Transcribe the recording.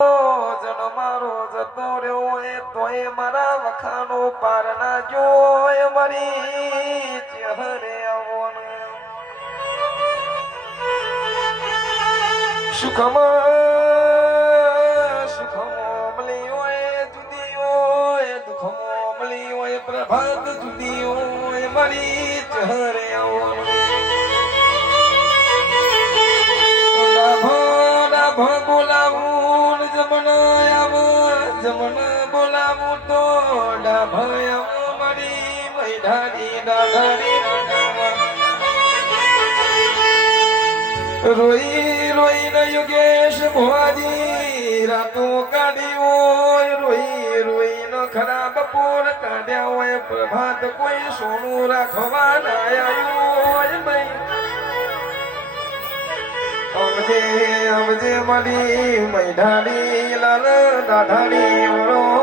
જન મારો જતો રહ્યો એ તોય મારા વખાનો પાર ના જોય મારી ચહેરે આવોન સુખમ મળી હોય જુદી હોય દુઃખમ મળી હોય પ્રભાત જુદી હોય મારી ચહેરે આવોન બોલાવું જમન બોલાવું તો ડાભયા મળી મૈઢારી ડાઢારી રોઈ રોઈ ન યોગેશ ભુવાજી રાતો કાઢી હોય રોઈ રોઈ ન ખરાબ પોર કાઢ્યા હોય પ્રભાત કોઈ સોનું રાખવા ના આવ્યું હોય ભાઈ અમજે અમજે મળી મૈઢારી લાલ દાઢારી ઓરો